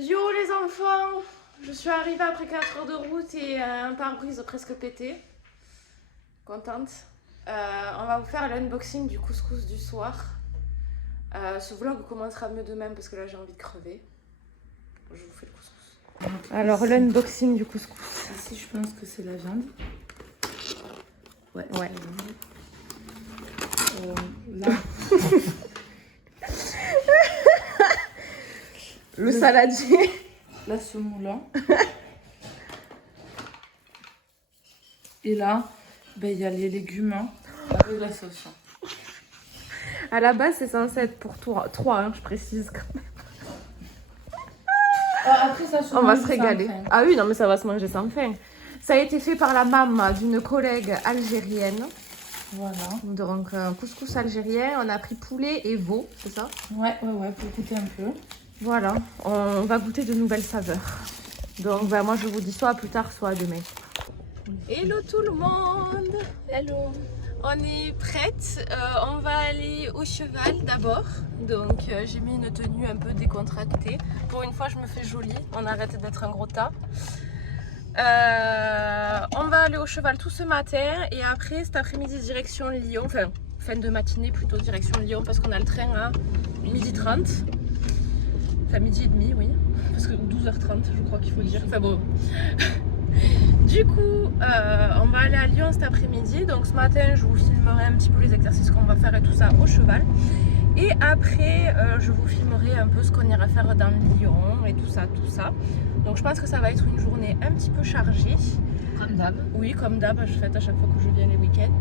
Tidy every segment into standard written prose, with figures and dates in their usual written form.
Yo les enfants, je suis arrivée après 4 heures de route et un pare-brise presque pété. Contente. On va vous faire l'unboxing du couscous du soir. Ce vlog commencera mieux demain parce que là j'ai envie de crever. Je vous fais le couscous. Alors l'unboxing du couscous. Ici je pense que c'est la viande. Ouais. Là. Le saladier. La semoule. Et là, ben, y a les légumes avec la sauce. À la base c'est censé être pour 3 hein, je précise quand même. Après, ça On va se régaler. Ah oui, non mais ça va se manger sans faim. Ça a été fait par la maman d'une collègue algérienne. Voilà. Donc un couscous algérien, on a pris poulet et veau, c'est ça? Ouais, pour goûter un peu. Voilà, on va goûter de nouvelles saveurs. Donc moi je vous dis soit à plus tard, soit à demain. Hello tout le monde. Hello. On est prête, on va aller au cheval d'abord. Donc j'ai mis une tenue un peu décontractée. Pour une fois je me fais jolie, on arrête d'être un gros tas. On va aller au cheval tout ce matin et après cet après-midi direction Lyon, enfin fin de matinée plutôt direction Lyon parce qu'on a le train à 12h30. Enfin midi et demi oui, parce que 12h30 je crois qu'il faut dire. Enfin bon. Du coup, on va aller à Lyon cet après-midi. Donc ce matin, je vous filmerai un petit peu les exercices qu'on va faire et tout ça au cheval. Et après, je vous filmerai un peu ce qu'on ira faire dans Lyon et tout ça, tout ça. Donc je pense que ça va être une journée un petit peu chargée. Comme d'hab. Oui, comme d'hab, je fais à chaque fois que je viens les week-ends.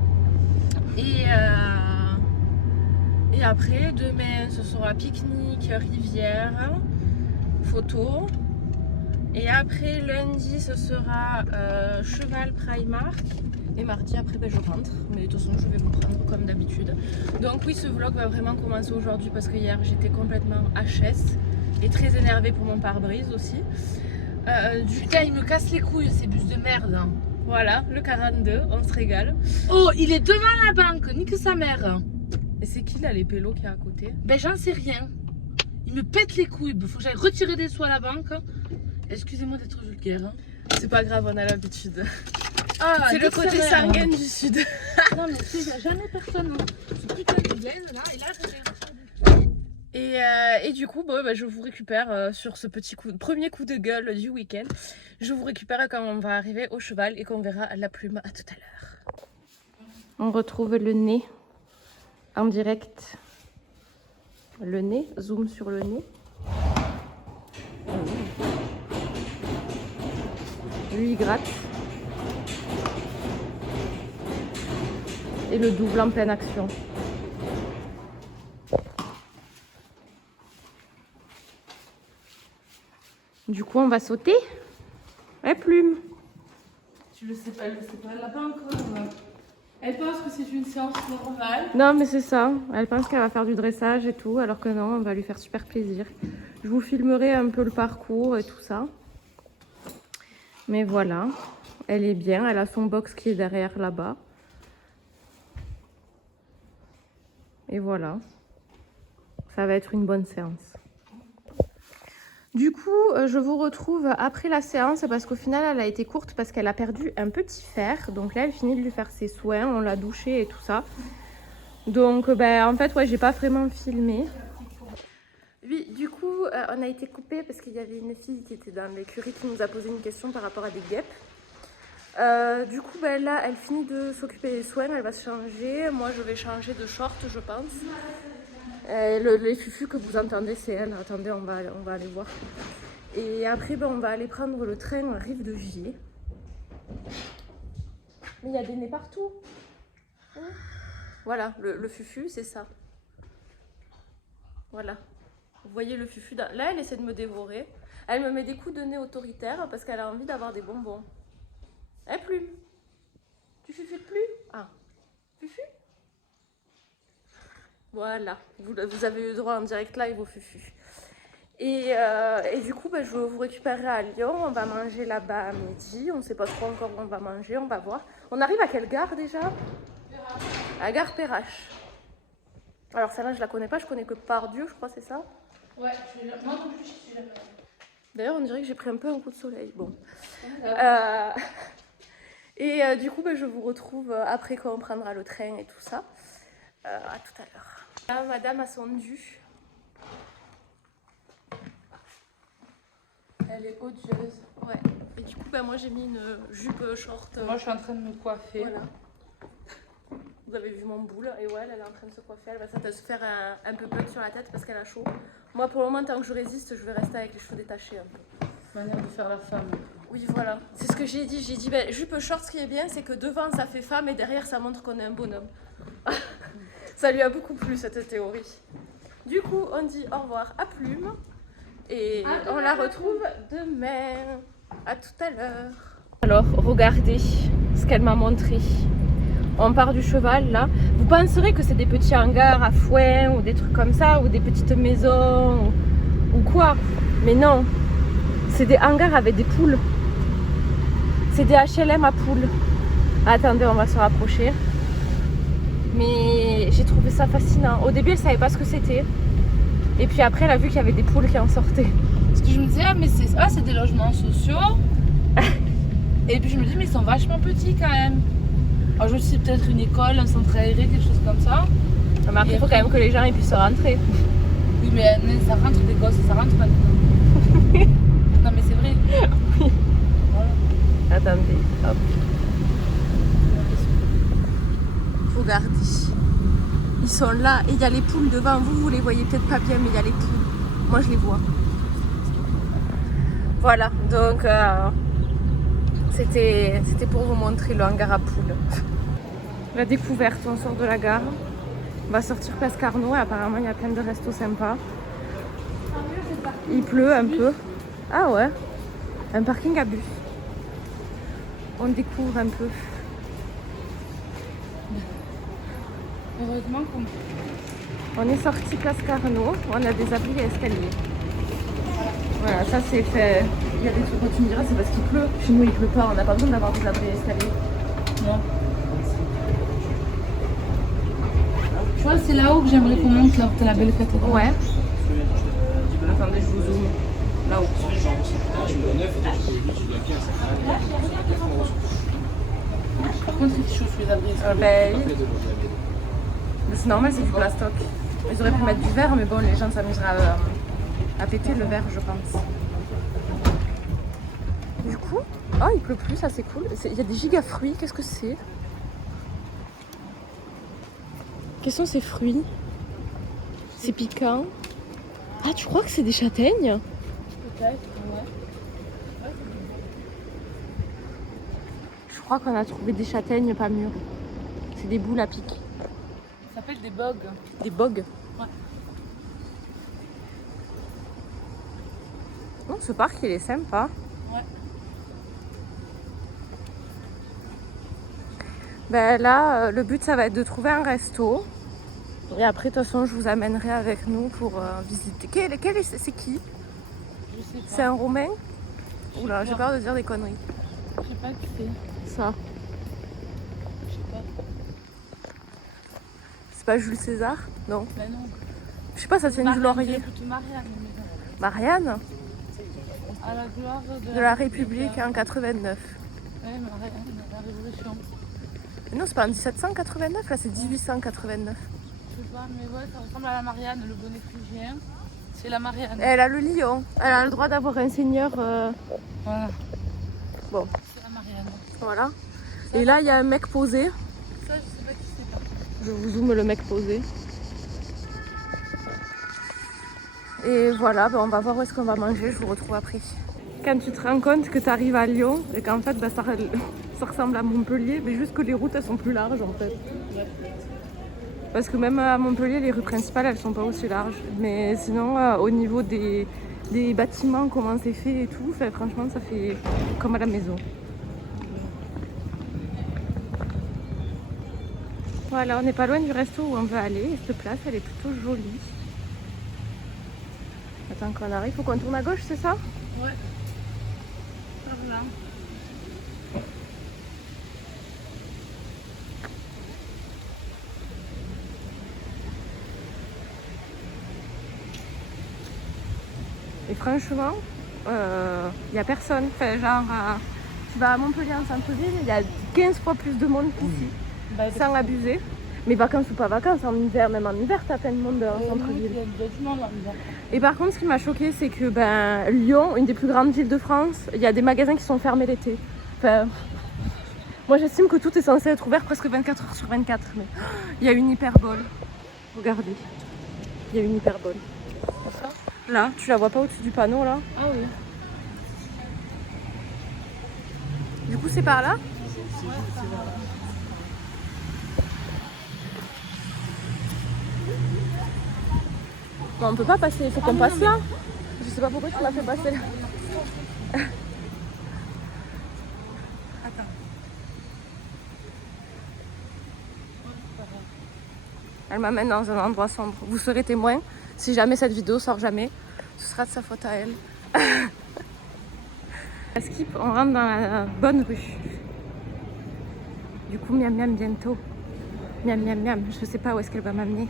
Et après, demain, ce sera pique-nique, rivière, photo. Et après, lundi, ce sera cheval Primark. Et mardi, après, je rentre. Mais de toute façon, je vais vous prendre comme d'habitude. Donc oui, ce vlog va vraiment commencer aujourd'hui parce que hier, j'étais complètement HS et très énervée pour mon pare-brise aussi. Putain, il me casse les couilles, ces bus de merde. Voilà, le 42, on se régale. Oh, il est devant la banque, nique sa mère. Et c'est qui là, les pélos qui est à côté? Ben, j'en sais rien. Il me pète les couilles. Faut que j'aille retirer des sous à la banque. Excusez-moi d'être vulgaire. Hein. C'est pas grave, on a l'habitude. Ah, c'est le côté sanguin du sud. Non, mais il n'y a jamais personne. Hein. Ce putain de blaze là, et là, je vais. Et du coup, je vous récupère sur ce premier coup de gueule du week-end. Je vous récupère quand on va arriver au cheval et qu'on verra la plume à tout à l'heure. On retrouve le nez en direct. Le nez, zoom sur le nez. Lui, il gratte. Et le double en pleine action. Du coup, on va sauter. Et plume. Tu le sais pas, elle le sait pas, elle l'a pas encore. Elle pense que c'est une séance normale. Non, mais c'est ça. Elle pense qu'elle va faire du dressage et tout, alors que non, on va lui faire super plaisir. Je vous filmerai un peu le parcours et tout ça. Mais voilà, elle est bien. Elle a son box qui est derrière là-bas. Et voilà. Ça va être une bonne séance. Du coup, je vous retrouve après la séance parce qu'au final, elle a été courte parce qu'elle a perdu un petit fer. Donc là, elle finit de lui faire ses soins, on l'a douché et tout ça. Donc, en fait, ouais, j'ai pas vraiment filmé. Oui, du coup, on a été coupé parce qu'il y avait une fille qui était dans l'écurie qui nous a posé une question par rapport à des guêpes. Du coup, là, elle finit de s'occuper des soins, elle va se changer. Moi, je vais changer de short, je pense. Les fufus que vous entendez, c'est elle. Attendez, on va aller voir. Et après, on va aller prendre le train à Rive de Gier. Mais il y a des nez partout. Voilà, le fufu, c'est ça. Voilà. Vous voyez le fufu. Là, elle essaie de me dévorer. Elle me met des coups de nez autoritaires parce qu'elle a envie d'avoir des bonbons. Eh, plume. Tu fufutes plus? Ah. Fufu? Voilà, vous avez eu droit en direct live au fufu. Et du coup, je vous récupérerai à Lyon. On va manger là-bas à midi. On ne sait pas trop encore où on va manger, on va voir. On arrive à quelle gare déjà? À la gare Perrache. Alors celle-là, je la connais pas, je connais que Pardieu, je crois, c'est ça? Ouais, moi non plus, je suis là. D'ailleurs, on dirait que j'ai pris un peu un coup de soleil. Bon. Et du coup, je vous retrouve après quand on prendra le train et tout ça. À tout à l'heure. Là, madame a son dû. Elle est odieuse. Ouais. Et du coup, moi j'ai mis une jupe short. Moi je suis en train de me coiffer. Voilà. Vous avez vu mon boule. Et ouais, elle est en train de se coiffer. Elle va se faire un peu bug sur la tête parce qu'elle a chaud. Moi, pour le moment, tant que je résiste, je vais rester avec les cheveux détachés un peu. Manière de faire la femme. Oui, voilà. C'est ce que j'ai dit. J'ai dit, jupe short, ce qui est bien, c'est que devant, ça fait femme et derrière, ça montre qu'on est un bonhomme. Ça lui a beaucoup plu, cette théorie. Du coup, on dit au revoir à Plume. Et on la retrouve demain. À tout à l'heure. Alors, regardez ce qu'elle m'a montré. On part du cheval, là. Vous penserez que c'est des petits hangars à foin ou des trucs comme ça, ou des petites maisons, ou quoi. Mais non. C'est des hangars avec des poules. C'est des HLM à poules. Attendez, on va se rapprocher. Mais j'ai trouvé ça fascinant. Au début, elle savait pas ce que c'était. Et puis après, elle a vu qu'il y avait des poules qui en sortaient. Parce que je me disais, mais c'est des logements sociaux. Et puis je me dis, mais ils sont vachement petits quand même. Alors je me suis dit, peut-être une école, un centre aéré, quelque chose comme ça. Mais après, il faut quand même que les gens ils puissent rentrer. Oui, mais ça rentre des gosses, ça rentre maintenant. Non, mais c'est vrai. Oui. Voilà. Attendez, hop. Regardez. Ils sont là et il y a les poules devant. Vous les voyez peut-être pas bien, mais il y a les poules. Moi, je les vois. Voilà, donc c'était pour vous montrer le hangar à poules. La découverte, on sort de la gare. On va sortir place Carnot et apparemment, il y a plein de restos sympas. Il pleut un peu. Ah ouais, un parking à bus. On découvre un peu. Heureusement qu'on... On est sorti place Carnot, on a des abris à escalier. Voilà, ça c'est fait. Il y a des trucs, tu me diras, c'est parce qu'il pleut. Chez nous il pleut pas, on n'a pas besoin d'avoir des abris à escalier. Non. Tu vois, c'est là-haut que j'aimerais qu'on monte, là où t'as la belle cathédrale. Ouais. Attendez, je vous zoome. Là-haut. Par contre, c'est chaud sur les abris. Oui. Mais c'est normal, c'est du plastoc. Ils auraient pu mettre du verre, mais bon, les gens s'amuseraient à péter le verre, je pense. Du coup, oh, il pleut plus, ça c'est cool. Il y a des giga fruits, qu'est-ce que c'est? Quels sont ces fruits? C'est piquant. Ah, tu crois que c'est des châtaignes? Peut-être, ouais. Je crois qu'on a trouvé des châtaignes pas mûres. C'est des boules à pic. Ça s'appelle des bogues. Des bogues? Ouais. Non, ce parc il est sympa. Ouais. Ben là, le but ça va être de trouver un resto. Et après, de toute façon, je vous amènerai avec nous pour visiter. C'est qui? Je sais pas. C'est un Romain? Oula, j'ai peur de dire des conneries. Je sais pas qui c'est. Ça. Je sais pas. C'est pas Jules César? Non. Ben non. Je sais pas, ça tient du laurier. Marianne. Marianne? À la gloire De la République en 89. Ouais, Marianne, la Révolution. Mais non, c'est pas en 1789, là c'est 1889. Je sais pas, mais ouais, ça ressemble à la Marianne, le bonnet phrygien. C'est la Marianne. Elle a le lion. Elle a le droit d'avoir un seigneur. Voilà. Bon. C'est la Marianne. Voilà. Et là, il y a un mec posé. Ça, je sais pas qui c'est pas. Je vous zoome le mec posé. Et voilà, on va voir où est-ce qu'on va manger. Je vous retrouve après. Quand tu te rends compte que tu arrives à Lyon et qu'en fait, ça ressemble à Montpellier, mais juste que les routes, elles sont plus larges en fait. Parce que même à Montpellier, les rues principales, elles sont pas aussi larges. Mais sinon, au niveau des bâtiments, comment c'est fait et tout, franchement, ça fait comme à la maison. Voilà, on n'est pas loin du resto où on veut aller. Et cette place, elle est plutôt jolie. Attends qu'on arrive, faut qu'on tourne à gauche, c'est ça? Ouais. Par là. Et franchement, il n'y a personne. Enfin, genre, tu vas à Montpellier en centre-ville, il y a 15 fois plus de monde qu'ici, sans abuser. Mais vacances ou pas vacances, en hiver, même en hiver, t'as plein de monde en centre-ville. Et par contre, ce qui m'a choqué, c'est que Lyon, une des plus grandes villes de France, il y a des magasins qui sont fermés l'été. Enfin, moi, j'estime que tout est censé être ouvert presque 24 heures sur 24. Mais il y a une hyperbole. Regardez, il y a une hyperbole. Là, tu la vois pas au-dessus du panneau là? Ah oui. Du coup, c'est par là? Bon, on peut pas passer, il faut qu'on passe là. Je sais pas pourquoi tu m'as fait passer là. Attends. Elle m'amène dans un endroit sombre. Vous serez témoin. Si jamais cette vidéo sort jamais, ce sera de sa faute à elle. À Skip, on rentre dans la bonne rue. Du coup, miam miam bientôt. Miam miam miam. Je sais pas où est-ce qu'elle va m'amener.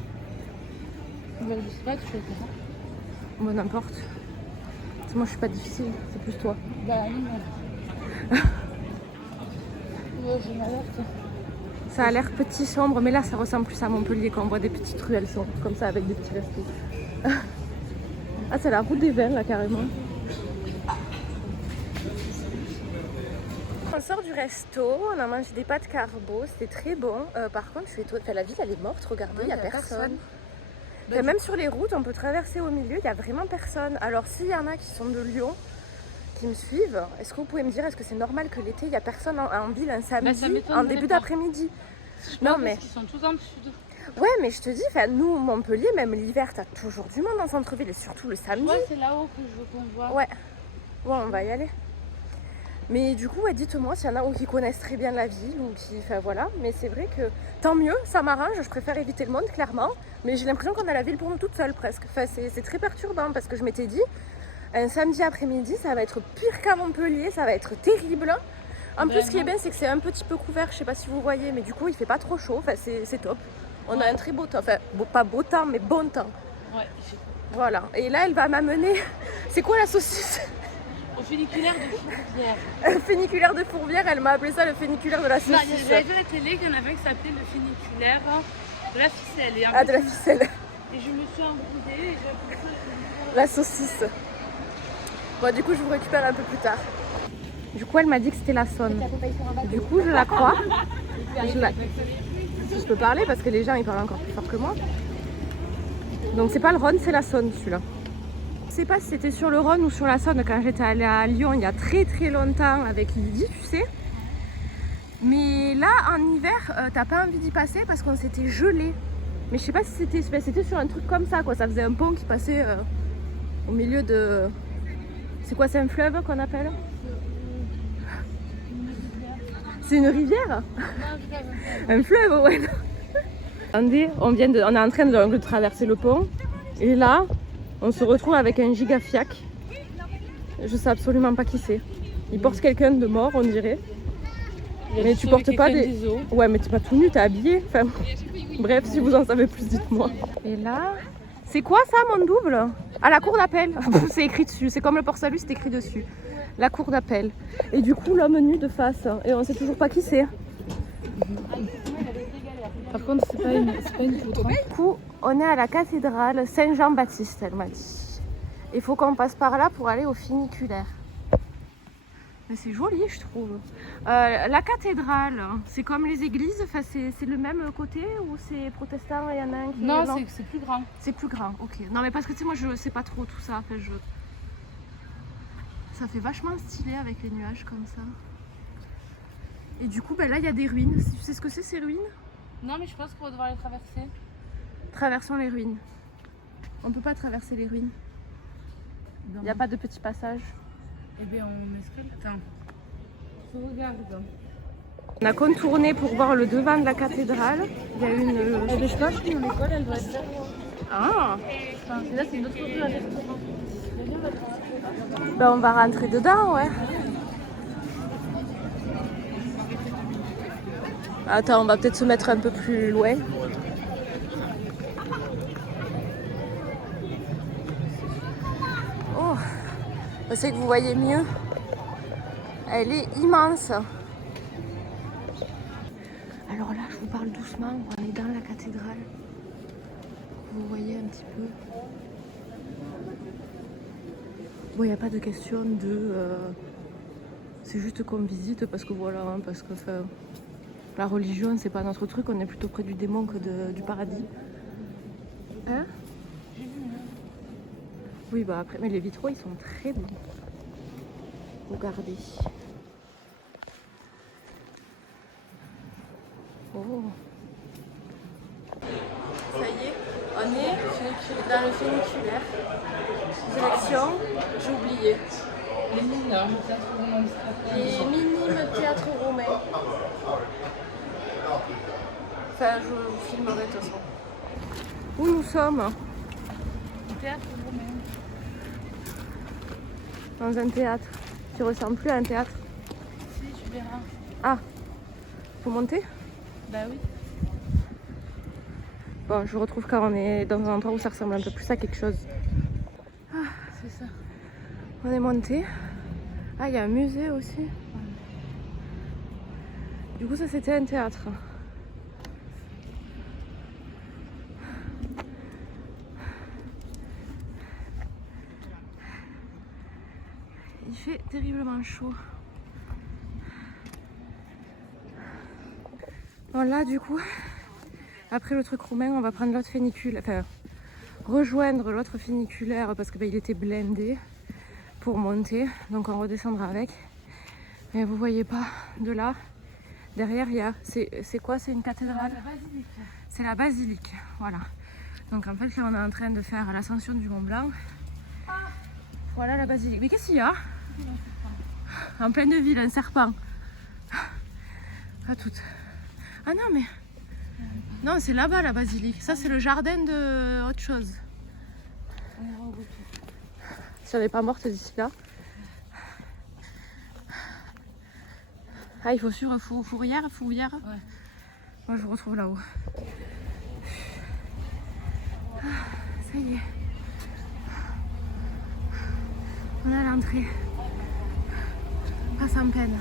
Je sais pas, tu fais quoi? Bon, n'importe. Moi, je suis pas difficile. C'est plus toi. Bah non. J'ai mal. Ça a l'air petit, sombre, mais là, ça ressemble plus à Montpellier quand on voit des petites ruelles sombres, comme ça, avec des petits restos. Ah, c'est la route des vins, là, carrément. On sort du resto, on a mangé des pâtes carbo, c'était très bon. Par contre, je suis étonnée. Enfin, la ville, elle est morte, regardez, il n'y a personne. Enfin, même sur les routes, on peut traverser au milieu, il n'y a vraiment personne. Alors, s'il y en a qui sont de Lyon, qui me suivent, est-ce que vous pouvez me dire, est-ce que c'est normal que l'été, il n'y a personne en ville un samedi, en début d'après-midi? Non, mais... Parce qu'ils sont tous dans le sud. Ouais, mais je te dis, nous, Montpellier, même l'hiver, t'as toujours du monde en centre-ville, et surtout le samedi. Ouais, c'est là-haut que je veux qu'on voit. Ouais, on va y aller. Mais du coup, dites-moi s'il y en a qui connaissent très bien la ville ou qui... Enfin voilà, mais c'est vrai que tant mieux, ça m'arrange, je préfère éviter le monde, clairement. Mais j'ai l'impression qu'on a la ville pour nous toute seule, presque. Enfin, c'est très perturbant, parce que je m'étais dit, un samedi après-midi, ça va être pire qu'à Montpellier, ça va être terrible. En plus, ce qui est bien, c'est que c'est un petit peu couvert, je sais pas si vous voyez, mais du coup, il fait pas trop chaud, enfin, c'est top. On a un très beau temps, enfin, pas beau temps, mais bon temps. Ouais. Voilà, et là, elle va m'amener... C'est quoi la saucisse? Au funiculaire de Fourvière. Un funiculaire de Fourvière, elle m'a appelé ça le funiculaire de la saucisse. Non, j'avais vu à la télé qu'il y en avait un qui s'appelait le funiculaire de la ficelle. Et de la ficelle. Et je me suis embrouillée et j'ai appelé ça la saucisse. Bon, du coup, je vous récupère un peu plus tard. Du coup, elle m'a dit que c'était la Saône. Du coup, je la crois. Je peux parler parce que les gens, ils parlent encore plus fort que moi. Donc, c'est pas le Rhône, c'est la Saône, celui-là. Je sais pas si c'était sur le Rhône ou sur la Saône quand j'étais allée à Lyon il y a très très longtemps avec Lydie, tu sais. Mais là, en hiver, t'as pas envie d'y passer parce qu'on s'était gelé. Mais je sais pas si c'était sur un truc comme ça, quoi. Ça faisait un pont qui passait au milieu de... C'est quoi, c'est un fleuve qu'on appelle? C'est une rivière? Un fleuve, ouais. Attendez, on est en train de traverser le pont. Et là, on se retrouve avec un giga fiac. Je sais absolument pas qui c'est. Il porte quelqu'un de mort, on dirait. Mais tu portes pas des... Ouais, mais t'es pas tout nu, t'es habillé. Enfin... Bref, si vous en savez plus, dites-moi. Et là... C'est quoi ça, mon double? Ah, la cour d'appel. C'est écrit dessus. C'est comme le Port-Salut, c'est écrit dessus. La cour d'appel. Et du coup, l'homme nu de face. Et on sait toujours pas qui c'est. Par contre, c'est pas une poutre. Du coup, on est à la cathédrale Saint-Jean-Baptiste, elle m'a dit. Il faut qu'on passe par là pour aller au funiculaire. Mais c'est joli, je trouve. La cathédrale, c'est comme les églises, c'est le même côté ou c'est protestant et il y en a un qui... Non, c'est plus grand. C'est plus grand, ok. Non, mais parce que tu sais, moi je sais pas trop tout ça. Enfin, ça fait vachement stylé avec les nuages comme ça. Et du coup, là, il y a des ruines. Tu sais ce que c'est, ces ruines? Non, mais je pense qu'on va devoir les traverser. Traversons les ruines. On peut pas traverser les ruines. Il n'y a pas de petit passage. Eh bien, on escale. Attends. Je regarde. On a contourné pour voir le devant de la cathédrale. Il y a une... Eh bien, je pense que l'école, elle doit être là. Ah! Enfin, là, c'est une autre rue à restaurant. On va rentrer dedans, ouais. Attends, on va peut-être se mettre un peu plus loin. C'est que vous voyez mieux. Elle est immense. Alors là, je vous parle doucement. On est dans la cathédrale. Vous voyez un petit peu. Bon, il n'y a pas de question de... c'est juste qu'on visite parce que voilà, hein, parce que la religion, c'est pas notre truc. On est plutôt près du démon que du paradis. Hein? Oui, bah après, mais les vitraux, ils sont très beaux. Regardez. Oh. Ça y est, on est dans le funiculaire. Direction, j'ai oublié. Les minimes théâtres romains. Les minimes théâtres romains. Enfin, je vous filmerai de toute façon. Où nous sommes? Théâtre romain. Dans un théâtre. Tu ressembles plus à un théâtre. Si, tu verras. Ah, faut monter? Bah oui. Bon, je retrouve quand on est dans un endroit où ça ressemble un peu plus à quelque chose. Ah, c'est ça. On est monté. Ah, il y a un musée aussi. Du coup, ça c'était un théâtre. Il fait terriblement chaud. Bon, là, du coup, après le truc roumain, on va prendre l'autre funiculaire. Enfin, rejoindre l'autre funiculaire parce que il était blindé pour monter. Donc, on redescendra avec. Mais vous voyez pas de là. Derrière, il y a. C'est quoi? C'est une cathédrale? La basilique. C'est la basilique. Voilà. Donc, en fait, là, on est en train de faire l'ascension du Mont Blanc. Voilà la basilique. Mais qu'est-ce qu'il y a? En pleine ville, un serpent. Pas toutes. Ah non, mais. Non, c'est là-bas la basilique. Ça, c'est le jardin de autre chose. Si on n'est pas morte d'ici là. Ah, il faut sur Fourrière. Ouais. Moi, je vous retrouve là-haut. Ah, ça y est. On est à l'entrée. Pas sans peine.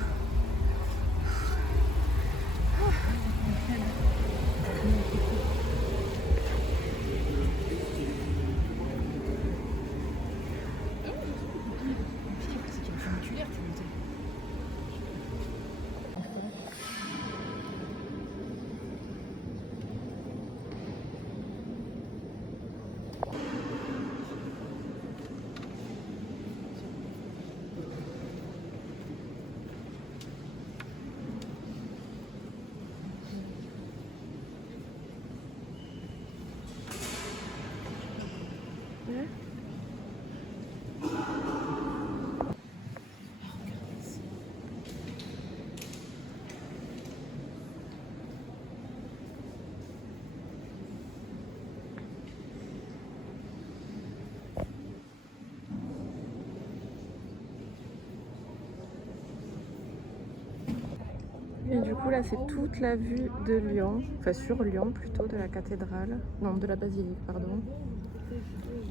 Et du coup là c'est toute la vue de Lyon, enfin sur Lyon plutôt, de la cathédrale, non de la basilique pardon.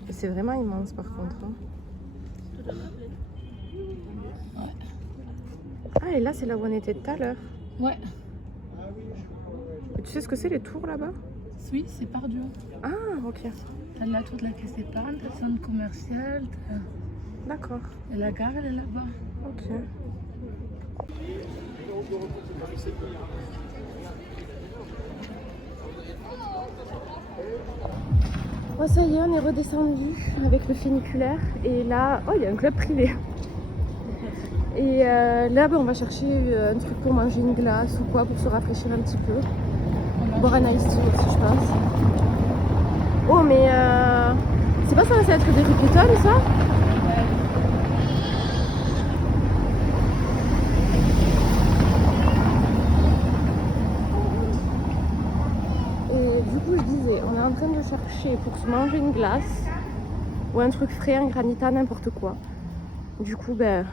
Et c'est vraiment immense par contre. Hein. Ah et là c'est là où on était tout à l'heure. Ouais. Et tu sais ce que c'est les tours là-bas? Oui, c'est par Dieu. Ah ok. T'as la tour de la Caisse d'épargne, t'as le centre commercial, D'accord. et la gare elle est là-bas. Ok. Oh ça y est, on est redescendu avec le funiculaire et là, oh il y a un club privé. Et là on va chercher un truc pour manger, une glace ou quoi, pour se rafraîchir un petit peu. Boire un iced tea aussi je pense. Oh mais c'est pas censé être des Ripleton ça? Et du coup je disais, on est en train de chercher pour se manger une glace ou un truc frais, un granita, n'importe quoi. Du coup ben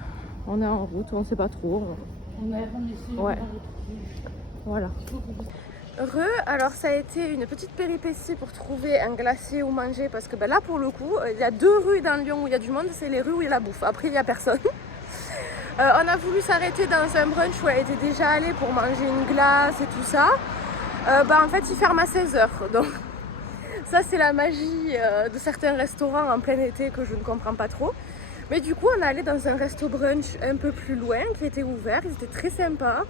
on est en route, on sait pas trop. On essaie Ouais. de retrouver. Voilà. Alors ça a été une petite péripétie pour trouver un glacier où manger parce que là pour le coup, il y a 2 rues dans Lyon où il y a du monde, c'est les rues où il y a la bouffe. Après il n'y a personne. On a voulu s'arrêter dans un brunch où elle était déjà allée pour manger une glace et tout ça. En fait il ferme à 16h. Donc ça c'est la magie de certains restaurants en plein été que je ne comprends pas trop. Mais du coup on est allé dans un resto brunch un peu plus loin qui était ouvert, ils étaient très sympas.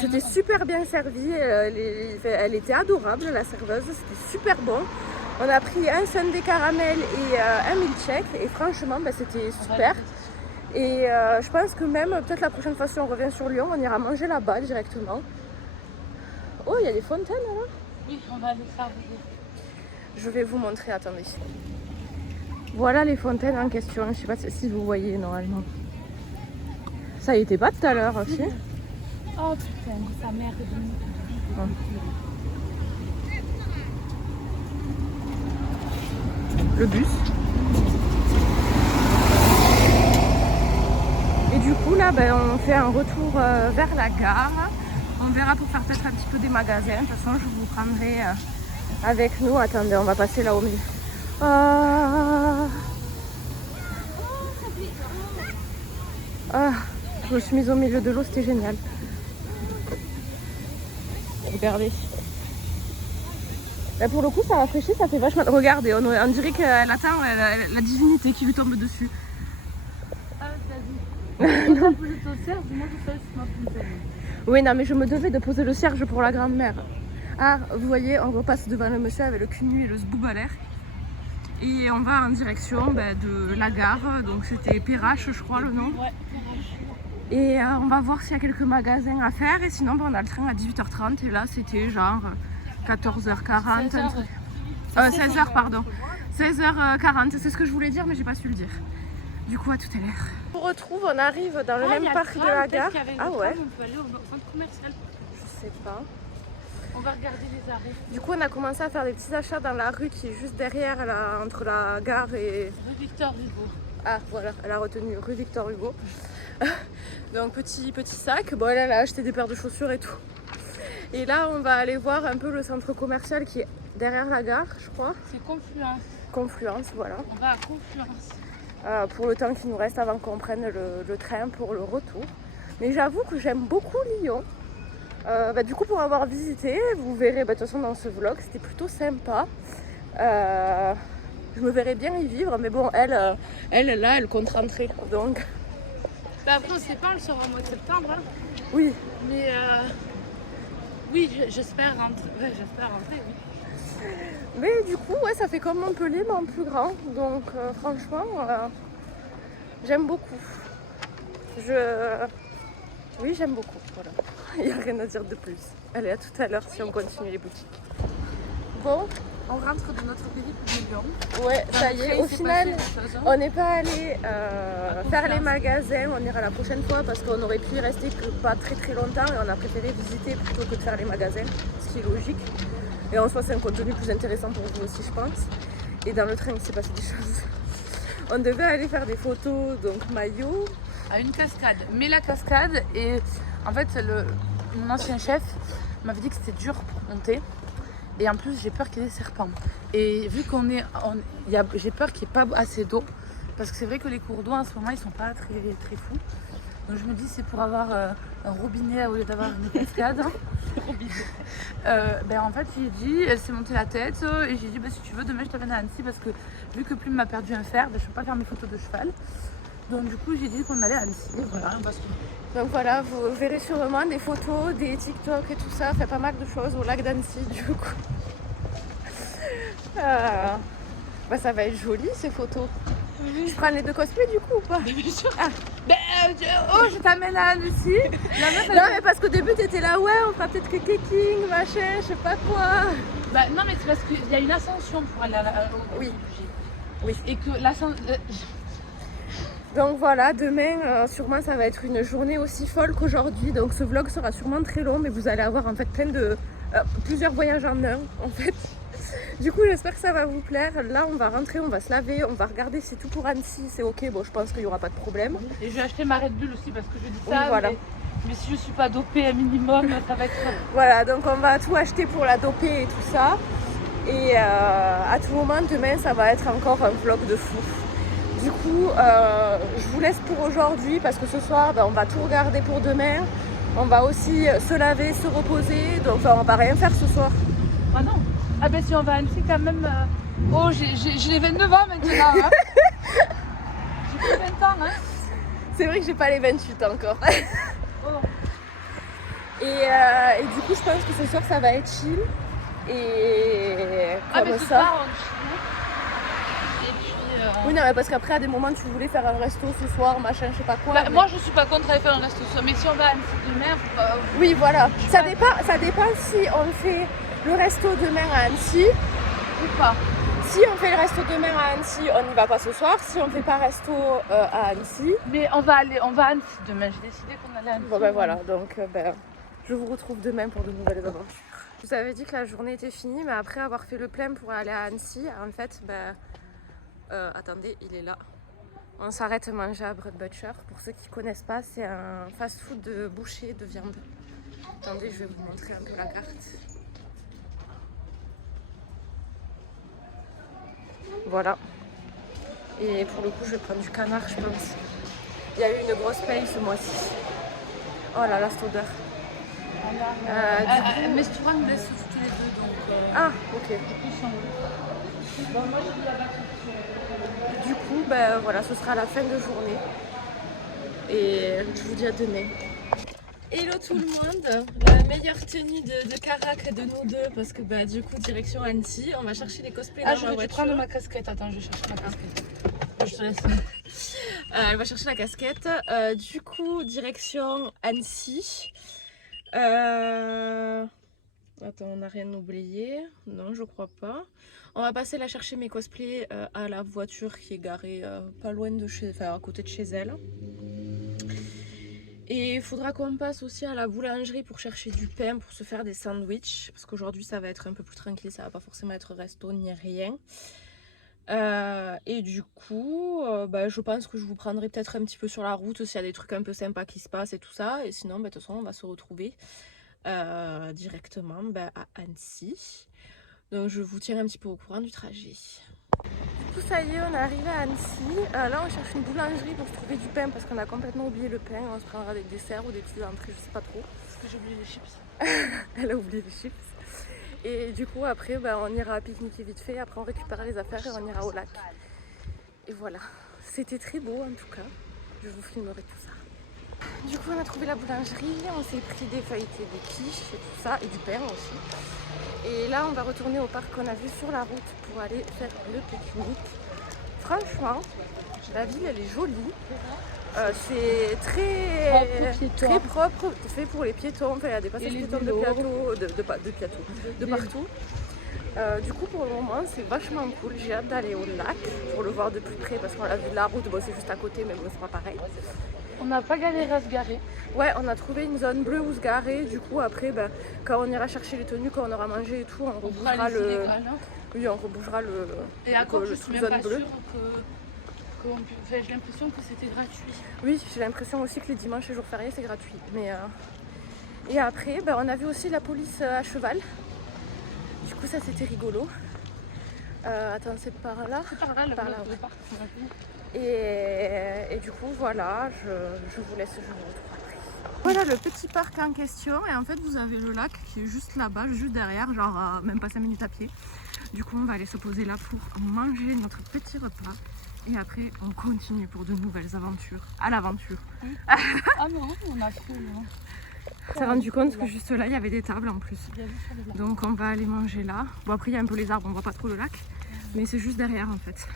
C'était super bien servi, elle était adorable la serveuse, c'était super bon. On a pris un sundae caramel et un milkshake et franchement c'était super. Et je pense que même peut-être la prochaine fois si on revient sur Lyon, on ira manger là-bas directement. Oh, il y a des fontaines là. Oui, on va aller faire. Je vais vous montrer, attendez. Voilà les fontaines en question, je sais pas si vous voyez normalement. Ça y était pas tout à l'heure aussi. Oh putain, sa mère est venue. Le bus. Et du coup là on fait un retour vers la gare. On verra pour faire peut-être un petit peu des magasins. De toute façon je vous prendrai avec nous. Attendez, on va passer là au milieu. Je me suis mise au milieu de l'eau, c'était génial. Regardez. Là, pour le coup, ça rafraîchit, ça fait vachement. Regardez, on dirait qu'elle attend la divinité qui lui tombe dessus. Ah, t'as dit. Quand poser ton cerf, dis-moi que ça, c'est ma putain. Oui, non, mais je me devais de poser le cierge pour la grand-mère. Ah, vous voyez, on repasse devant le monsieur avec le cul nu et le zboob à l'air. Et on va en direction de la gare. Donc, c'était Perrache, je crois, le nom. Ouais. Et on va voir s'il y a quelques magasins à faire. Et sinon, on a le train à 18h30. Et là, c'était genre 14h40. 16h, pardon. 16h40. C'est ce que je voulais dire, mais j'ai pas su le dire. Du coup, à tout à l'heure. On se retrouve, on arrive dans le même parc de la gare. Ah ouais. On peut aller au centre commercial. Je sais pas. On va regarder les arrêts. Du coup, on a commencé à faire des petits achats dans la rue qui est juste derrière, là, entre la gare et... Rue Victor Hugo. Ah, voilà, elle a retenu rue Victor Hugo. Donc, petit sac. Bon, elle a acheté des paires de chaussures et tout. Et là, on va aller voir un peu le centre commercial qui est derrière la gare, je crois. C'est Confluence. Confluence, voilà. On va à Confluence. Pour le temps qui nous reste avant qu'on prenne le train pour le retour. Mais j'avoue que j'aime beaucoup Lyon. Du coup, pour avoir visité, vous verrez de toute façon dans ce vlog, c'était plutôt sympa. Je me verrais bien y vivre, mais bon, elle compte rentrer. Donc... après, on sait pas, elle sera au mois de septembre. Hein. Oui. Mais oui, j'espère rentrer. Ouais, j'espère rentrer, oui. Mais du coup, ouais, ça fait comme Montpellier, mais en plus grand. Donc, franchement, j'aime beaucoup. Oui, j'aime beaucoup. Voilà. Il n'y a rien à dire de plus. Allez, à tout à l'heure si on continue les boutiques. Bon, on rentre de notre périple de Lyon. Ouais, ça y est. Au final, on n'est pas allé faire les magasins. On ira la prochaine fois parce qu'on aurait pu y rester que pas très très longtemps et on a préféré visiter plutôt que de faire les magasins, ce qui est logique. Et en soi, c'est un contenu plus intéressant pour vous aussi, je pense. Et dans le train, il s'est passé des choses. On devait aller faire des photos, donc maillot. À une cascade. Mais la cascade, et en fait, mon ancien chef m'avait dit que c'était dur pour monter. Et en plus, j'ai peur qu'il y ait des serpents. Et vu j'ai peur qu'il n'y ait pas assez d'eau. Parce que c'est vrai que les cours d'eau en ce moment, ils sont pas très, très fous. Donc je me dis, c'est pour avoir un robinet au lieu d'avoir une cascade. En fait, j'ai dit, elle s'est montée la tête. Et j'ai dit, si tu veux, demain je t'amène à Annecy. Parce que vu que Plume m'a perdu un fer, je ne peux pas faire mes photos de cheval. Donc du coup, j'ai dit qu'on allait à Annecy. Voilà. Donc voilà, vous verrez sûrement des photos, des TikTok et tout ça. Fait pas mal de choses au lac d'Annecy, du coup. Ça va être joli ces photos. Oui. Je prends les 2 cosplays du coup ou pas? Bien sûr. Je t'amène à Annecy. Non mais parce qu'au début t'étais là, ouais on fera peut-être que kéking, machin, je sais pas quoi. Non mais c'est parce qu'il y a une ascension pour aller au oui. Et que l'ascension... Donc voilà, demain sûrement ça va être une journée aussi folle qu'aujourd'hui. Donc ce vlog sera sûrement très long, mais vous allez avoir en fait plusieurs voyages en un en fait. Du coup j'espère que ça va vous plaire. Là on va rentrer, on va se laver, on va regarder si tout pour Annecy c'est ok. Bon je pense qu'il n'y aura pas de problème. Et je vais acheter ma Red Bull aussi parce que je dis ça. Oui, voilà. Mais si je suis pas dopée un minimum, ça va être... Voilà, donc on va tout acheter pour la doper et tout ça. Et à tout moment, demain, ça va être encore un vlog de fou. Du coup, je vous laisse pour aujourd'hui parce que ce soir, on va tout regarder pour demain. On va aussi se laver, se reposer. Donc, on va rien faire ce soir. Ah non. Ah ben si on va à Annecy quand même... Oh, j'ai les 29 ans maintenant. Hein. J'ai plus 20 ans. Hein. C'est vrai que j'ai pas les 28 encore. Oh. Et du coup, je pense que ce soir, ça va être chill. Et comme mais ce ça... soir, on chine. Et puis... Oui, non, mais parce qu'après, à des moments, tu voulais faire un resto ce soir, machin, je sais pas quoi. Bah, mais... Moi, je suis pas contre aller faire un resto ce soir. Mais si on va à Annecy demain, Oui, voilà. Ça dépend si on fait le resto demain à Annecy ou pas. Si on fait le resto demain à Annecy, on n'y va pas ce soir. Si on fait pas resto à Annecy... Mais on va à Annecy demain. J'ai décidé qu'on allait à Annecy. Bon, ben voilà. Donc, je vous retrouve demain pour de nouvelles aventures. Je vous avais dit que la journée était finie, mais après avoir fait le plein pour aller à Annecy, en fait, attendez, il est là. On s'arrête manger à Bread Butcher. Pour ceux qui ne connaissent pas, c'est un fast-food de boucher de viande. Attendez, je vais vous montrer un peu la carte. Voilà. Et pour le coup, je vais prendre du canard, je pense. Il y a eu une grosse paye ce mois-ci. Oh là là, cette odeur. Mais ce restaurant nous laisse tous les deux, donc... Ah, ok. Du coup, voilà, ce sera la fin de journée. Et je vous dis à demain. Hello tout le monde, la meilleure tenue de Carac de nous deux parce que du coup direction Annecy, on va chercher les cosplays dans ma voiture. Prendre ma casquette, attends je cherche ma casquette. Je te laisse. Elle va chercher la casquette, du coup direction Annecy. Attends, on n'a rien oublié, non je crois pas. On va passer la chercher mes cosplays à la voiture qui est garée pas loin de à côté de chez elle. Et il faudra qu'on passe aussi à la boulangerie pour chercher du pain pour se faire des sandwichs. Parce qu'aujourd'hui ça va être un peu plus tranquille, ça va pas forcément être resto ni rien. Et du coup, je pense que je vous prendrai peut-être un petit peu sur la route s'il y a des trucs un peu sympas qui se passent et tout ça. Et sinon, de toute façon, on va se retrouver directement à Annecy. Donc je vous tiens un petit peu au courant du trajet. Du coup, ça y est, on est arrivé à Annecy. Là, on cherche une boulangerie pour trouver du pain parce qu'on a complètement oublié le pain. On se prendra des desserts ou des petites entrées, je sais pas trop. Parce que j'ai oublié les chips. Elle a oublié les chips. Et du coup, après, on ira pique-niquer vite fait. Après, on récupérera les affaires et on ira au lac. Et voilà. C'était très beau en tout cas. Je vous filmerai tout ça. Du coup, on a trouvé la boulangerie. On s'est pris des feuilletés, des quiches et tout ça. Et du pain aussi. Et là, on va retourner au parc qu'on a vu sur la route pour aller faire le pique-nique. Franchement, la ville, elle est jolie. C'est très propre, fait pour les piétons. Enfin, il y a des passages piétons de partout. Du coup, pour le moment, c'est vachement cool. J'ai hâte d'aller au lac pour le voir de plus près parce qu'on l'a vu de la route. Bon, c'est juste à côté, mais bon, c'est pas pareil. On n'a pas galéré à se garer. Ouais, on a trouvé une zone bleue où se garer. Du coup, après, quand on ira chercher les tenues, quand on aura mangé et tout, on rebougera le. Oui, on rebougera le. Et à quoi je suis même pas sûre que j'ai l'impression que c'était gratuit. Oui, j'ai l'impression aussi que les dimanches et jours fériés c'est gratuit. Mais et après, on a vu aussi la police à cheval. Du coup, ça c'était rigolo. Attends, c'est par là. C'est par là, le parc. Et du coup, voilà, je vous laisse, je vous retrouve après. Voilà le petit parc en question. Et en fait, vous avez le lac qui est juste là-bas, juste derrière, genre même pas 5 minutes à pied. Du coup, on va aller se poser là pour manger notre petit repas. Et après, on continue pour de nouvelles aventures. À l'aventure. Oui. Ah non, on a fait. On s'est rendu compte que juste là, il y avait des tables en plus. Donc, on va aller manger là. Bon, après, il y a un peu les arbres, on voit pas trop le lac. Mais c'est juste derrière en fait.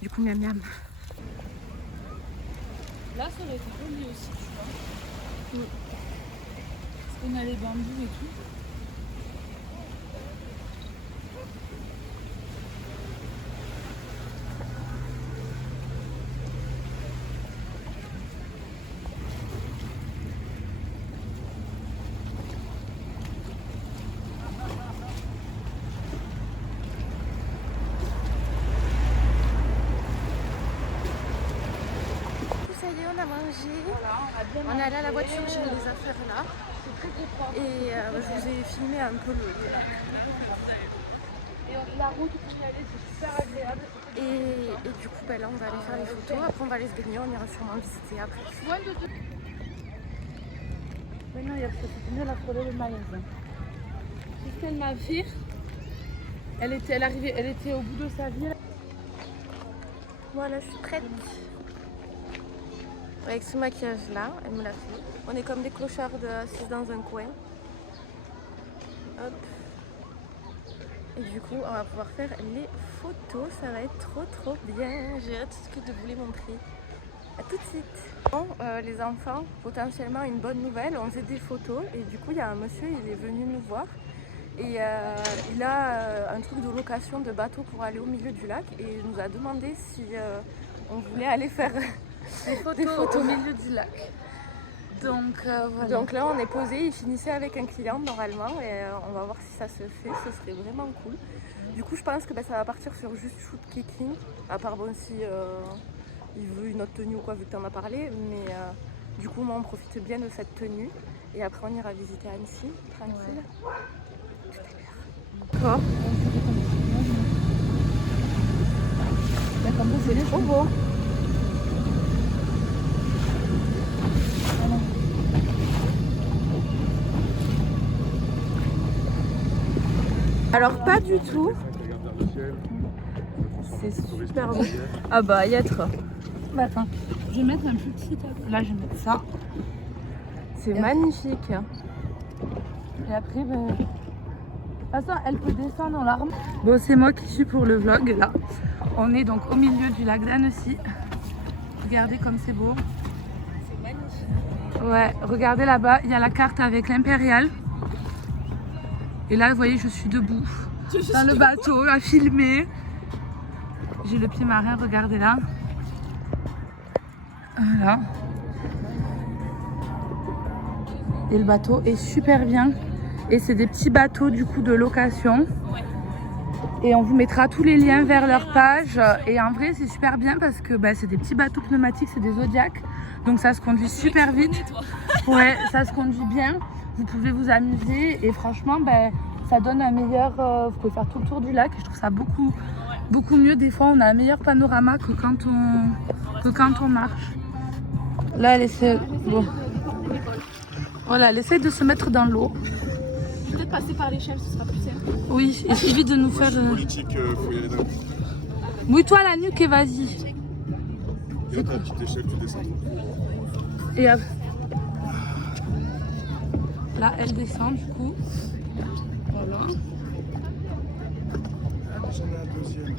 Du coup, miam miam. Là, ça aurait été joli aussi, tu vois. Oui. Parce qu'on a les bambous et tout. manger. On est allé à la voiture, j'ai mis les affaires là. Et je vous ai filmé un peu le lac. Et la route pour y aller, c'est super agréable. Et du coup, là, on va aller faire les photos. Après, on va aller se baigner. On ira sûrement visiter après. Maintenant, il y a mieux la forêt de Maïs. Christelle Mavir, elle était au bout de sa vie. Voilà, je suis prête. Avec ce maquillage là, elle me l'a fait. On est comme des clochardes assises dans un coin. Hop. Et du coup, on va pouvoir faire les photos. Ça va être trop bien. J'ai hâte de vous les montrer. A tout de suite. Bon, les enfants, potentiellement une bonne nouvelle. On faisait des photos et du coup, il y a un monsieur, il est venu nous voir. Et il a un truc de location de bateau pour aller au milieu du lac. Et il nous a demandé si on voulait aller faire des photos au milieu du lac. Donc voilà. Donc là on est posé, il finissait avec un client normalement et on va voir si ça se fait, ce serait vraiment cool. Du coup je pense que ça va partir sur juste shoot kicking, à part bon si il veut une autre tenue ou quoi vu que tu en as parlé, mais du coup moi on profite bien de cette tenue et après on ira visiter Annecy, tranquille. Tout à l'heure. Quoi ? C'est trop beau. Alors pas du tout. C'est super beau. Ah bah y être. Bah, attends, je vais mettre un plus petit tableau. Là, je vais mettre ça. C'est magnifique. Et après, de toute façon, elle peut descendre dans l'arme. Bon, c'est moi qui suis pour le vlog là. On est donc au milieu du lac d'Annecy. Regardez comme c'est beau. C'est magnifique. Ouais, regardez là-bas, il y a la carte avec l'Impérial. Et là, vous voyez, je suis debout dans le bateau à filmer. J'ai le pied marin, regardez là. Voilà. Et le bateau est super bien. Et c'est des petits bateaux du coup de location. Et on vous mettra tous les liens vers leur page. Et en vrai, c'est super bien parce que c'est des petits bateaux pneumatiques, c'est des Zodiac. Donc ça se conduit super vite. Ouais, ça se conduit bien. Vous pouvez vous amuser et franchement, ça donne un meilleur... vous pouvez faire tout le tour du lac et je trouve ça beaucoup mieux. Des fois, on a un meilleur panorama que quand on marche. Là, elle essaie... Bon. Voilà, elle essaie de se mettre dans l'eau. Peut-être passer par l'échelle, ce sera plus simple. Oui, il suffit de nous faire... Politique, faut y aller d'un coup. Mouille-toi la nuque et vas-y. Et à ta petite échelle, tu descends. Et là, elle descend du coup. Voilà. J'en ai un deuxième.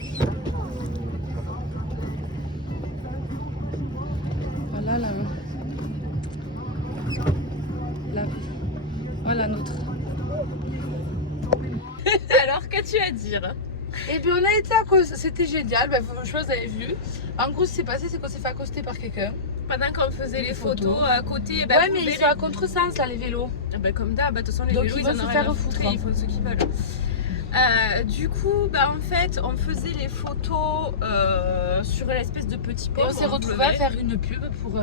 Voilà voilà notre. Alors, qu'as-tu à dire? Et puis on a été à cause, c'était génial, je sais pas si vous avez vu. En gros, ce qui s'est passé, c'est qu'on s'est fait accoster par quelqu'un. Pendant qu'on faisait les photos à côté, ouais, mais ils sont à contresens là, les vélos. Comme d'hab, de toute façon, les vélos, ils en ont rien à foutre, ils font ce qu'ils veulent. Du coup, en fait, on faisait les photos sur l'espèce de petit pont. Et on s'est retrouvés à faire une pub pour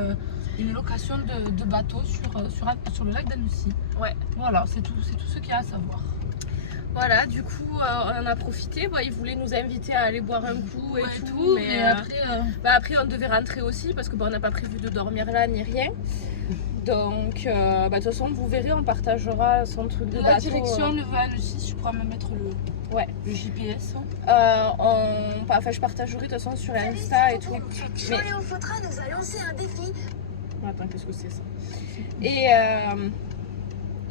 une location de bateau sur le lac d'Annecy. Ouais. Voilà, c'est tout ce qu'il y a à savoir. Voilà, du coup, on en a profité. Ils voulaient nous inviter à aller boire un coup et tout. Mais après, on devait rentrer aussi parce qu'on n'a pas prévu de dormir là ni rien. Donc, de toute façon, vous verrez, on partagera son truc de bateau. La direction ne va Annecy, je pourrais me mettre le GPS. Je partagerai de toute façon sur Insta et tout. Mais Léophotra nous a lancé un défi. Attends, qu'est-ce que c'est ça?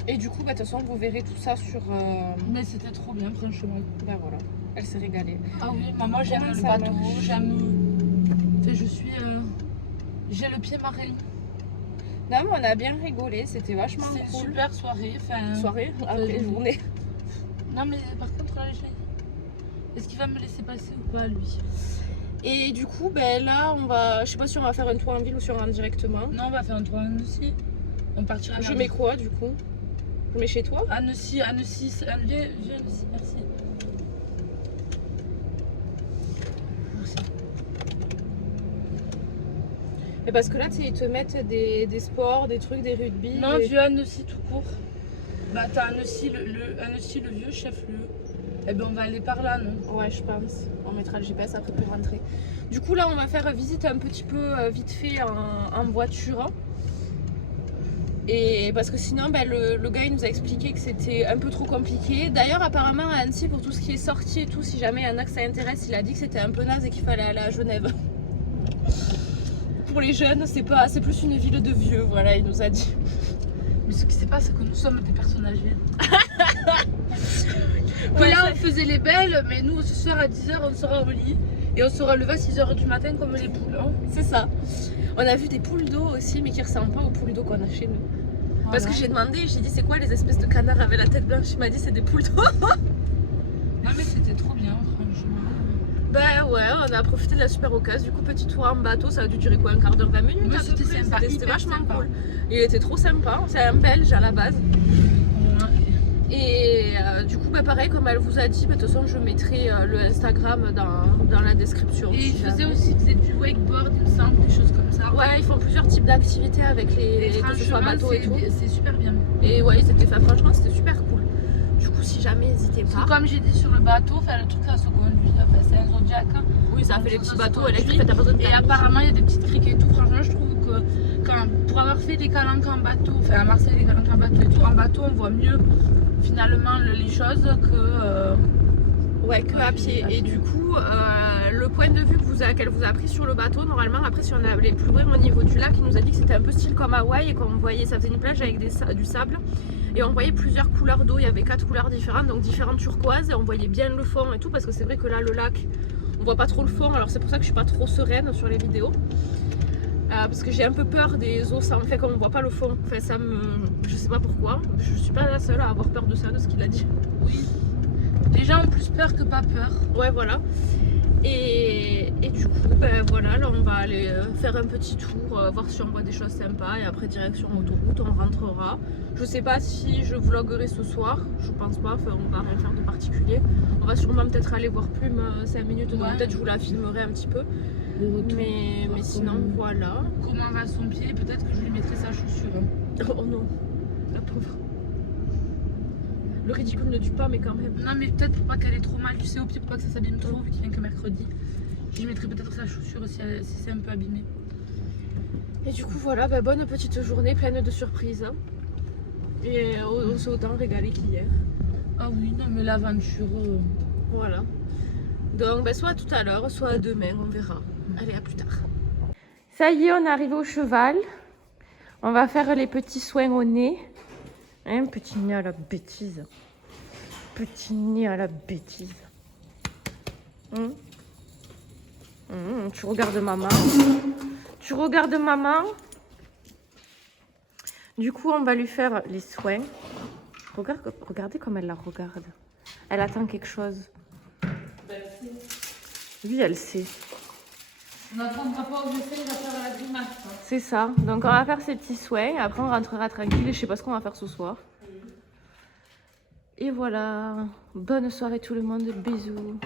Et du coup, de toute façon, vous verrez tout ça sur... Mais c'était trop bien, franchement. Voilà, elle s'est régalée. Ah oui, moi j'aime le bateau, j'ai le pied marin. Non, mais on a bien rigolé, c'était vachement cool. C'est une super soirée. Soirée, après journée. Non, mais par contre, là, est-ce qu'il va me laisser passer ou pas, lui? Et du coup, là, on va... Je sais pas si on va faire un tour en ville ou si on rentre directement. Non, on va faire un tour en Annecy. On partira. Je mets quoi, du coup? Je mets chez toi? Annecy, viens Annecy, merci. Et parce que là, tu sais, ils te mettent des sports, des trucs, des rugby. Non, vieux Annecy tout court. Bah t'as Annecy, Annecy, le vieux chef-lieu. Eh ben on va aller par là, non? Ouais, je pense. On mettra le GPS après pour rentrer. Du coup, là, on va faire visite un petit peu vite fait en voiture. Et parce que sinon, ben, le gars, il nous a expliqué que c'était un peu trop compliqué. D'ailleurs, apparemment, à Annecy, pour tout ce qui est sorti et tout, si jamais il y en a que ça intéresse, il a dit que c'était un peu naze et qu'il fallait aller à Genève. Pour les jeunes, c'est plus une ville de vieux, voilà, il nous a dit. Mais ce qui se passe, c'est que nous sommes des personnes âgées. Ouais, là, on faisait les belles, mais nous, ce soir à 10h, on sera au lit. Et on sera levé à 6h du matin comme les poules. Hein. c'est ça. On a vu des poules d'eau aussi, mais qui ressemblent pas aux poules d'eau qu'on a chez nous. Voilà. Parce que j'ai demandé, j'ai dit c'est quoi les espèces de canards avec la tête blanche? Il m'a dit c'est des poules d'eau. Non mais c'était trop bien, franchement. Bah ouais, on a profité de la super occasion. Du coup, petit tour en bateau, ça a dû durer quoi, un quart d'heure, 20 minutes? Mais à peu c'était près. sympa, C'était hyper vachement sympa. cool. Il était trop sympa, c'est un belge à la base. Et du coup, bah, pareil, comme elle vous a dit, bah, de toute façon, je mettrai le Instagram dans la description. Et si ils faisaient jamais. aussi du wakeboard, il me semble, des choses comme ça. Ouais, ils font plusieurs types d'activités avec Et que ce soit franchement, bateau et tout. c'est super bien. Et ouais, franchement, c'était super cool. Du coup, si jamais, n'hésitez Parce pas. que comme j'ai dit sur le bateau, le truc ça se conduit, enfin, c'est un Zodiac. Hein. Oui, ça Donc, fait les ça petits se bateaux conduit. électriques, t'as pas besoin de Et permis. apparemment, il y a des petites criques et tout. Franchement, je trouve que pour avoir fait des calanques en bateau, enfin à Marseille, des calanques en bateau et tout, en bateau, on voit mieux finalement les choses que. Ouais, que à pied. Et du coup, le point de vue qu'elle vous a pris sur le bateau, normalement, après, si on allait plus loin au niveau du lac, il nous a dit que c'était un peu style comme Hawaï et qu'on voyait, ça faisait une plage avec du sable. Et on voyait plusieurs couleurs d'eau, il y avait 4 couleurs différentes, donc différentes turquoises, et on voyait bien le fond et tout, parce que c'est vrai que là, le lac, on voit pas trop le fond, alors c'est pour ça que je suis pas trop sereine sur les vidéos. Parce que j'ai un peu peur des eaux sans fait, comme on voit pas le fond. Enfin, je sais pas pourquoi, je suis pas la seule à avoir peur de ça, de ce qu'il a dit. Oui. Les gens ont plus peur que pas peur. Ouais, voilà. Et du coup, ben voilà, là on va aller faire un petit tour, voir si on voit des choses sympas et après direction autoroute, on rentrera. Je sais pas si je vloguerai ce soir, je pense pas, enfin on va rien faire de particulier. On va sûrement peut-être aller voir Plume 5 minutes, donc Ouais. peut-être je vous la filmerai un petit peu. Mais sinon voilà. Comment va son pied? Peut-être que je lui mettrai sa chaussure. Oh non, la pauvre. Le ridicule ne tue pas, mais quand même. Non, mais peut-être pour pas qu'elle ait trop mal, tu sais, au pied, pour pas que ça s'abîme trop, vu qu'il vient que mercredi. Je lui mettrai peut-être sa chaussure si c'est un peu abîmé. Et du coup voilà, ben, bonne petite journée pleine de surprises. Et on s'est autant régalé qu'hier. Ah oui, non, mais l'aventure. Voilà. Donc ben, soit tout à l'heure, soit demain, on verra. Allez, à plus tard. Ça y est, on est arrivé au cheval. On va faire les petits soins au nez. Hein, petit nez à la bêtise. Petit nez à la bêtise. Tu regardes maman. Tu regardes maman. Du coup, on va lui faire les soins. Regardez comme elle la regarde. Elle attend quelque chose. Oui, elle sait. On n'attendra pas au décès, il va faire la grimace. C'est ça. Donc, on va faire ces petits soins. Après, on rentrera tranquille. Et je sais pas ce qu'on va faire ce soir. Et voilà. Bonne soirée tout le monde. Bisous.